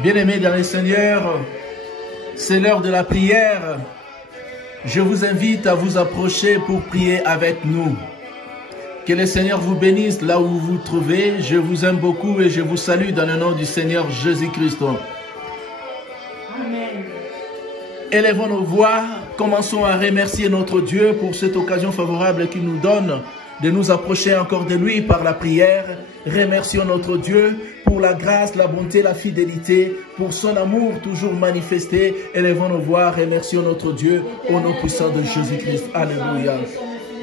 Bien-aimés dans le Seigneur, c'est l'heure de la prière. Je vous invite à vous approcher pour prier avec nous. Que le Seigneur vous bénisse là où vous vous trouvez. Je vous aime beaucoup et je vous salue dans le nom du Seigneur Jésus-Christ. Amen. Élevons nos voix, commençons à remercier notre Dieu pour cette occasion favorable qu'il nous donne de nous approcher encore de lui par la prière. Remercions notre Dieu pour la grâce, la bonté, la fidélité, pour son amour toujours manifesté. Élevons nos voix, remercions notre Dieu au nom puissant de Jésus-Christ. Alléluia.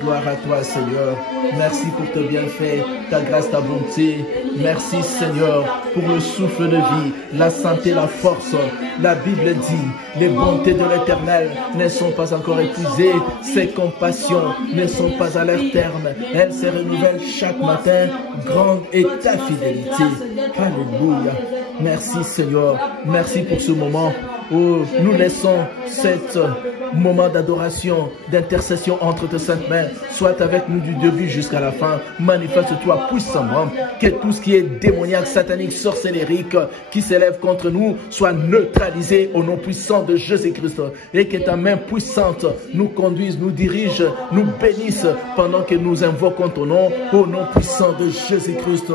Gloire à toi, Seigneur. Merci pour tes bienfaits, ta grâce, ta bonté. Merci, Seigneur, pour le souffle de vie, la santé, la force. La Bible dit, les bontés de l'Éternel ne sont pas encore épuisées. Ses compassions ne sont pas à leur terme. Elles se renouvellent chaque matin. Grande est ta fidélité. Alléluia. Merci, Seigneur. Merci pour ce moment où nous laissons cet moment d'adoration, d'intercession entre tes saintes mains. Sois avec nous du début jusqu'à la fin. Manifeste-toi puissamment. Que tout ce qui est démoniaque, satanique, sorcellérique qui s'élève contre nous soit neutralisé au nom puissant de Jésus-Christ. Et que ta main puissante nous conduise, nous dirige, nous bénisse pendant que nous invoquons ton nom au nom puissant de Jésus-Christ.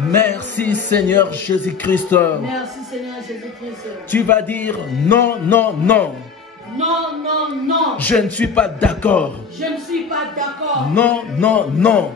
Merci Seigneur Jésus-Christ. Merci Seigneur Jésus-Christ. Tu vas dire non, non, non. Non, non, non. Je ne suis pas d'accord. Je ne suis pas d'accord. Non, non, non.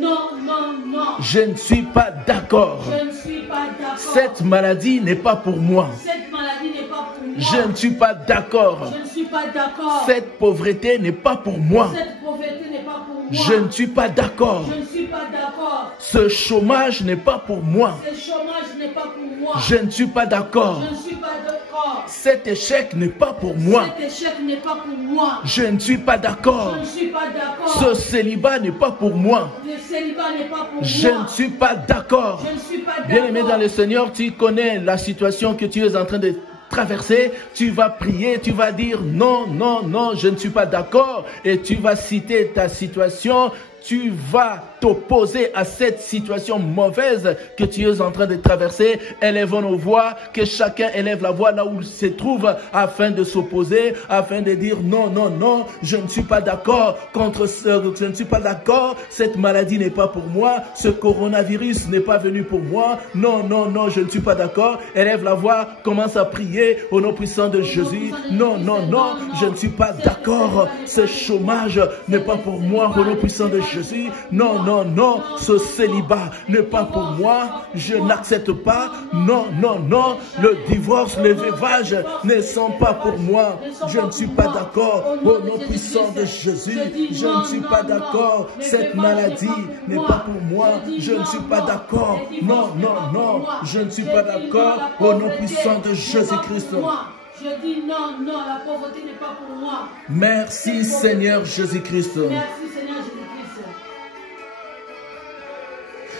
Non, non, non. Je ne suis pas d'accord. Je ne suis pas d'accord. Cette maladie n'est pas pour moi. Cette maladie n'est pas pour moi. Je ne suis pas d'accord. Je ne suis pas d'accord. Cette pauvreté n'est pas pour moi. Cette pauvreté n'est pas pour moi. Je ne suis pas d'accord. Je ne suis pas d'accord. Ce chômage n'est pas pour moi. Ce chômage n'est pas pour moi. Je ne suis pas d'accord. Je ne suis pas d'accord. Cet échec n'est pas pour moi. Cet échec n'est pas pour moi. Je ne suis pas d'accord. Je ne suis pas d'accord. Ce célibat n'est pas pour moi. Le célibat n'est pas pour Je moi. ne suis pas d'accord. Je ne suis pas d'accord. Bien-aimé dans le Seigneur, tu connais la situation que tu es en train de traverser. Tu vas prier, tu vas dire non, non, non, je ne suis pas d'accord. Et tu vas citer ta situation. Tu vas t'opposer à cette situation mauvaise que tu es en train de traverser. Élevons nos voix, que chacun élève la voix là où il se trouve afin de s'opposer, afin de dire non, non, non, je ne suis pas d'accord contre je ne suis pas d'accord, cette maladie n'est pas pour moi, ce coronavirus n'est pas venu pour moi, non, non, non, je ne suis pas d'accord. Élève la voix, commence à prier au nom puissant de Jésus. Non, non, non, je ne suis pas d'accord, ce chômage n'est pas pour moi au nom puissant de Jésus. Non, non, non, ce célibat n'est pas pour moi. Je n'accepte pas. Non, non, non, le divorce, le veuvage ne sont pas pour moi. Je ne suis pas d'accord. Au nom puissant de Jésus, je ne suis pas d'accord. Cette maladie n'est pas pour moi. Je ne suis pas d'accord. Non, non, non, je ne suis pas d'accord. Au nom puissant de Jésus-Christ. Je dis non, non, la pauvreté n'est pas pour moi. Merci Seigneur Jésus-Christ. Merci Seigneur Jésus-Christ.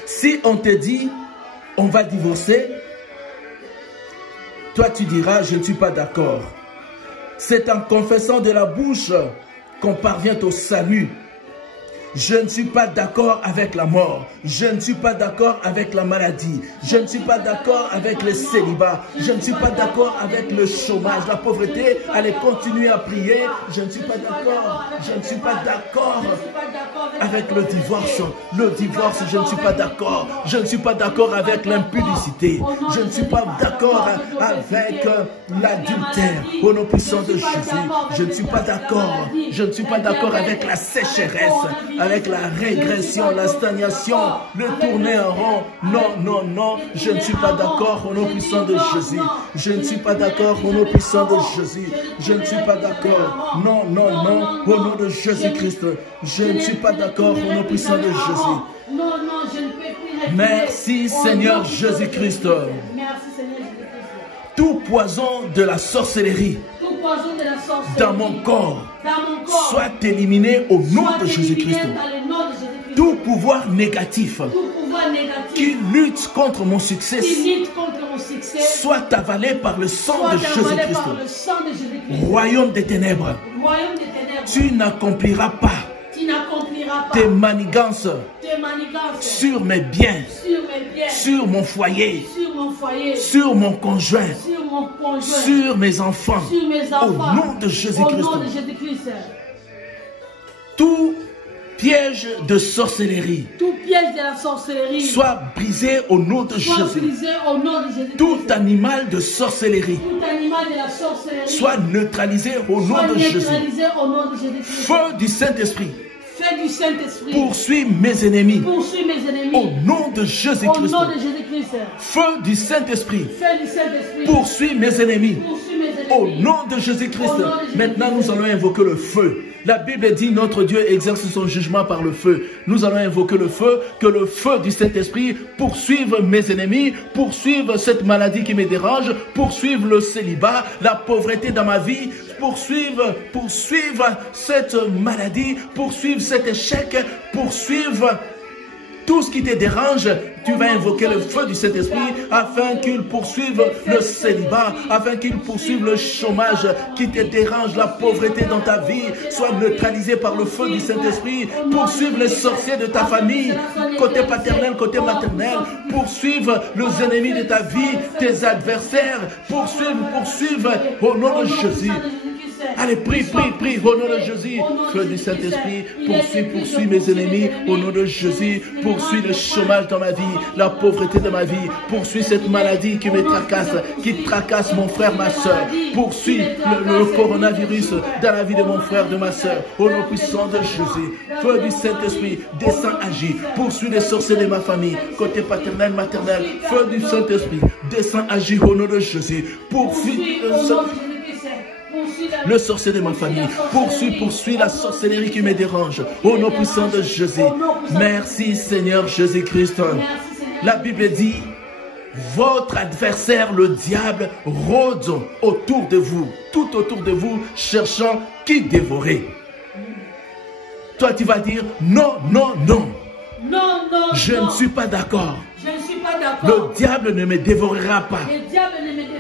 Si on te dit, on va divorcer, toi tu diras, je ne suis pas d'accord. C'est en confessant de la bouche qu'on parvient au salut. Je ne suis pas d'accord avec la mort. Je ne suis pas d'accord avec la maladie. Je ne suis pas d'accord avec le célibat. Je ne suis pas d'accord avec le chômage, la pauvreté. Allez, continuer à prier. Je ne suis pas d'accord. Je ne suis pas d'accord avec le divorce. Le divorce, je ne suis pas d'accord. Je ne suis pas d'accord avec l'impudicité. Je ne suis pas d'accord avec l'adultère. Au nom puissant de Jésus, je ne suis pas d'accord. Je ne suis pas d'accord avec la sécheresse, avec la régression, la stagnation, le tourner en rond. Non, non, non, je ne suis pas d'accord au nom puissant de Jésus. Je ne suis pas d'accord au nom puissant de Jésus. Je ne suis pas d'accord. Non, non, non, au nom de Jésus-Christ. Je ne suis pas d'accord au nom puissant de Jésus. Non, non, je ne peux plus. Merci Seigneur Jésus-Christ. Merci Seigneur Jésus-Christ. Tout poison de la sorcellerie dans mon corps soit éliminé au nom de Jésus-Christ. Tout pouvoir négatif qui lutte contre mon succès soit avalé par le sang de Jésus-Christ. Royaume des ténèbres, tu n'accompliras pas n'affaibliras pas tes manigances tes manigances sur mes biens, sur mes biens, sur mon foyer, sur mon foyer, sur mon conjoint, sur mon conjoint, sur mes enfants. sur mes enfants. Au nom de Au Jésus-Christ. nom de Jésus-Christ. Tout piège de sorcellerie Tout piège de la sorcellerie soit brisé au nom de soit Jésus. brisé au nom de Jésus-Christ. Tout animal de sorcellerie Tout animal de la sorcellerie soit neutralisé au nom soit de Jésus. neutralisé au nom de Jésus-Christ. Feu du Saint-Esprit Fais du Saint-Esprit. poursuit mes ennemis Poursuis mes ennemis. au nom de Au Jésus-Christ. nom de Jésus-Christ. Feu du Saint-Esprit Fais du Saint-Esprit. poursuit mes ennemis Poursuis mes ennemis. au nom de Jésus-Christ. Maintenant, nous allons invoquer le feu. La Bible dit notre Dieu exerce son jugement par le feu. Nous allons invoquer le feu, que le feu du Saint-Esprit poursuive mes ennemis, poursuive cette maladie qui me dérange, poursuive le célibat, la pauvreté dans ma vie, poursuive cette maladie, poursuive cet échec, poursuive tout ce qui te dérange. Tu vas invoquer le feu du Saint-Esprit afin qu'il poursuive le célibat, afin qu'il poursuive le chômage qui te dérange, la pauvreté dans ta vie, soit neutralisée par le feu du Saint-Esprit. Poursuive les sorciers de ta famille, côté paternel, côté maternel. Poursuive les ennemis de ta vie, tes adversaires. Poursuive au nom de Jésus. Allez, prie au nom de Jésus. Feu du Saint-Esprit, poursuis mes ennemis au nom de Jésus. Poursuis le chômage dans ma vie, la pauvreté de ma vie. Poursuis cette maladie qui me tracasse, qui tracasse mon frère, ma soeur. Poursuis le coronavirus dans la vie de mon frère, de ma soeur. Au nom puissant de Jésus. Feu du Saint-Esprit, descends, agis. Poursuis les sorciers de ma famille, côté paternel, maternel. Feu du Saint-Esprit, descends, agis au nom de Jésus. Poursuis le sorcier de ma famille. Poursuis la sorcellerie qui me dérange. Au nom puissant de Jésus. Merci Seigneur Jésus-Christ. La Bible dit, votre adversaire, le diable, rôde autour de vous, tout autour de vous, cherchant qui dévorer. Toi, tu vas dire, non, non, non. Non, non, je ne suis pas d'accord. Je ne suis pas d'accord. Le diable ne me dévorera pas.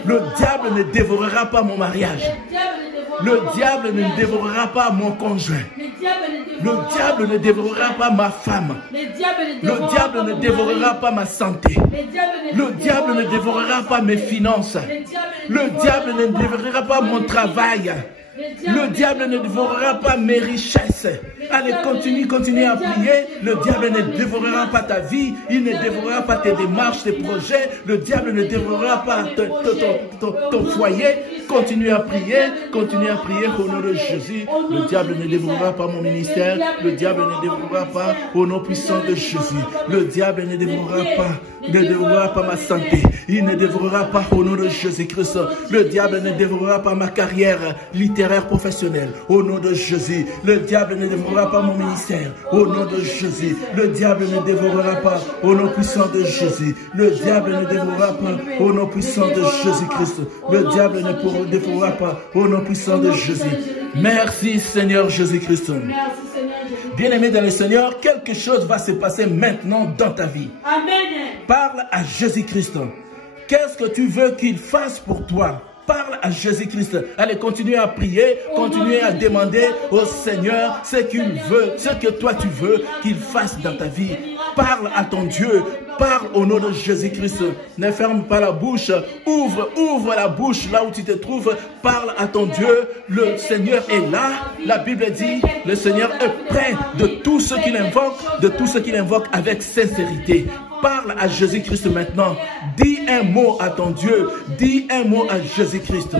Le diable ne dévorera pas mon mariage. Le diable ne dévorera pas mon conjoint. Le diable ne dévorera pas ma femme. Le diable ne dévorera pas ma santé. Le diable ne dévorera pas mes finances. Le diable ne dévorera pas mon travail. Le diable ne dévorera pas mes richesses. Allez, continue à prier. Le diable ne dévorera pas ta vie. Il ne dévorera pas tes démarches, tes projets. Le diable ne dévorera pas ton foyer. Continue à prier au nom de Jésus. Le diable ne dévorera pas mon ministère. Le diable ne dévorera pas au nom puissant de Jésus. Le diable ne dévorera pas ma santé. Il ne dévorera pas au nom de Jésus-Christ. Le diable ne dévorera pas ma carrière littéraire professionnelle. Au nom de Jésus. Le diable ne dévorera pas mon ministère. Au nom de Jésus. Le diable ne dévorera pas au nom puissant de Jésus. Le diable ne dévorera pas au nom puissant de Jésus-Christ. Le diable ne dévorera pas au nom puissant de Jésus. Merci Seigneur Jésus-Christ. Bien-aimé dans le Seigneur, quelque chose va se passer maintenant dans ta vie. Amen. Parle à Jésus-Christ. Qu'est-ce que tu veux qu'il fasse pour toi? Parle à Jésus-Christ. Allez, continue à prier, continue à demander au Seigneur ce qu'il veut, ce que toi tu veux qu'il fasse dans ta vie. Parle à ton Dieu. Parle au nom de Jésus-Christ. Ne ferme pas la bouche. Ouvre la bouche là où tu te trouves. Parle à ton Dieu. Le Seigneur est là. La Bible dit, le Seigneur est près de tout ce qu'il invoque, avec sincérité. Parle à Jésus-Christ maintenant. Dis un mot à ton Dieu. Dis un mot à Jésus-Christ.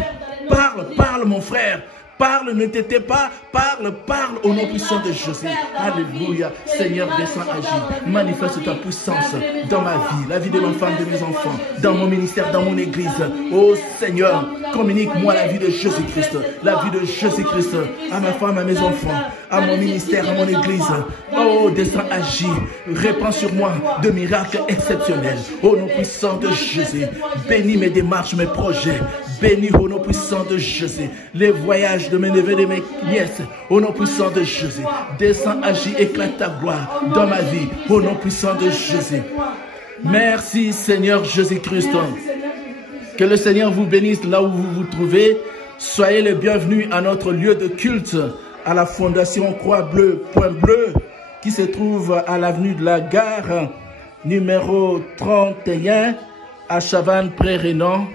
Parle mon frère. Parle, ne t'étais pas. Parle au nom puissant de Jésus. Alléluia. Seigneur, descends, agis. Manifeste ta puissance dans ma vie, la vie de ma femme, de mes enfants, dans mon ministère, dans mon église. Oh Seigneur, communique-moi la vie de Jésus-Christ. La vie de Jésus-Christ à ma femme, à mes enfants, à mon ministère, à mon église. Oh, descends, agis. Répands sur moi de miracles exceptionnels. Au nom puissant de Jésus. Bénis mes démarches, mes projets. Bénis au nom puissant de Jésus. Les voyages de mes neveux et de mes nièces. Au nom puissant de Jésus. Descends, agis, éclate ta gloire dans ma vie. Au nom puissant de Jésus. Merci Seigneur Jésus-Christ. Que le Seigneur vous bénisse là où vous vous trouvez. Soyez les bienvenus à notre lieu de culte, à la Fondation Croix Bleue, Point Bleu. qui se trouve à l'avenue de la Gare, numéro 31, à Chavannes-Pré-Rénan,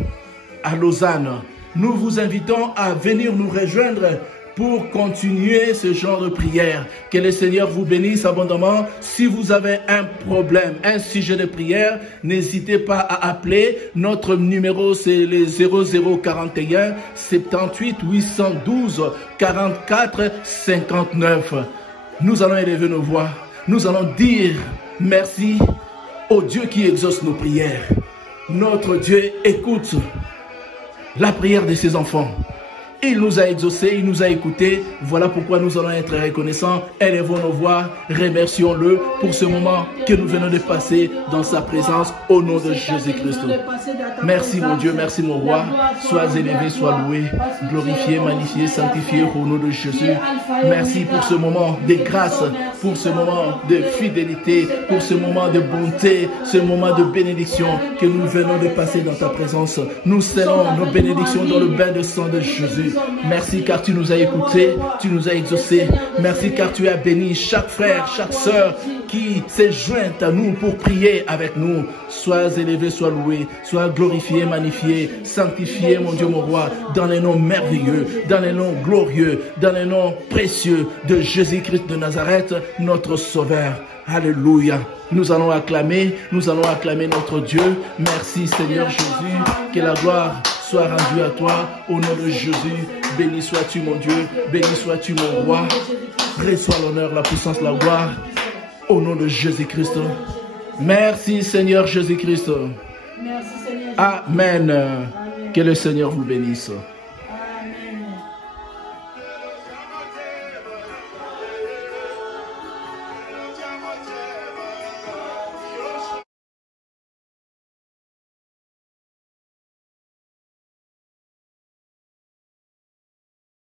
à Lausanne. Nous vous invitons à venir nous rejoindre pour continuer ce genre de prière. Que le Seigneur vous bénisse abondamment. Si vous avez un problème, un sujet de prière, n'hésitez pas à appeler. Notre numéro, c'est le 0041 78 812 44 59. Nous allons élever nos voix. Nous allons dire merci au Dieu qui exauce nos prières. Notre Dieu écoute la prière de ses enfants. Il nous a exaucés, il nous a écoutés. Voilà pourquoi nous allons être reconnaissants. Élevons nos voix, remercions-le pour ce moment que nous venons de passer dans sa présence au nom de Jésus-Christ. Merci mon Dieu, merci mon roi. Sois élevé, sois loué, glorifié, magnifié, sanctifié au nom de Jésus. Merci pour ce moment de grâce, pour ce moment de fidélité, pour ce moment de bonté, ce moment de bénédiction que nous venons de passer dans ta présence. Nous scellons nos bénédictions dans le bain de sang de Jésus. Merci car tu nous as écoutés, tu nous as exaucés. Merci car tu as béni chaque frère, chaque sœur qui s'est jointe à nous pour prier avec nous. Sois élevé, sois loué, sois glorifié, magnifié, sanctifié, mon Dieu, mon roi, dans les noms merveilleux, dans les noms glorieux, dans les noms précieux de Jésus-Christ de Nazareth, notre Sauveur. Alléluia. Nous allons acclamer notre Dieu. Merci Seigneur Jésus, que la gloire soit rendue à toi au nom de Jésus. Béni sois-tu mon Dieu, béni sois-tu mon roi. Reçois l'honneur, la puissance, la gloire au nom de Jésus-Christ. Merci Seigneur Jésus-Christ. Amen. Que le Seigneur vous bénisse.